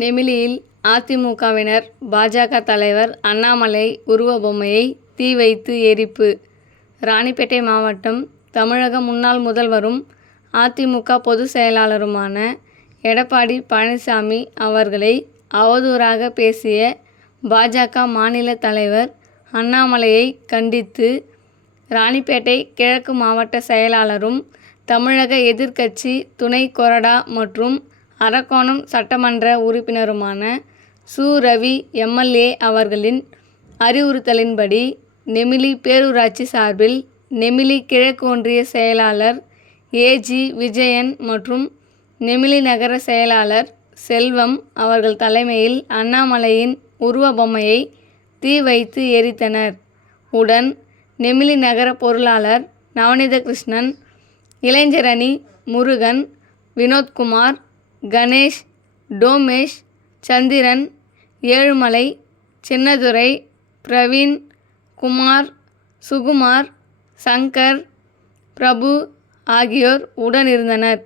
நெமிலியில் அதிமுகவினர் பாஜக தலைவர் அண்ணாமலை உருவ பொம்மையை தீ வைத்து எரிப்பு. ராணிப்பேட்டை மாவட்டம் தமிழக முன்னாள் முதல்வரும் அதிமுக பொதுச் செயலாளருமான எடப்பாடி பழனிசாமி அவர்களை அவதூறாக பேசிய பாஜக மாநில தலைவர் அண்ணாமலையை கண்டித்து ராணிப்பேட்டை கிழக்கு மாவட்ட செயலாளரும் தமிழக எதிர்க்கட்சி துணை கொறடா மற்றும் அரக்கோணம் சட்டமன்ற உறுப்பினருமான சு. ரவி எம்.எல்.ஏ. அவர்களின் அறிவுறுத்தலின்படி நெமிலி பேரூராட்சி சார்பில் நெமிலி கிழக்கு ஒன்றிய செயலாளர் ஏ.ஜி. விஜயன் மற்றும் நெமிலி நகர செயலாளர் செல்வம் அவர்கள் தலைமையில் அண்ணாமலையின் உருவ பொம்மையை தீ வைத்து எரித்தனர். உடன் நெமிலி நகர பொருளாளர் நவநீதகிருஷ்ணன், இளைஞரணி முருகன், வினோத்குமார், கணேஷ், டோமேஷ், சந்திரன், ஏழுமலை, சின்னதுரை, பிரவீன், குமார், சுகுமார், சங்கர், பிரபு ஆகியோர் உடனிருந்தனர்.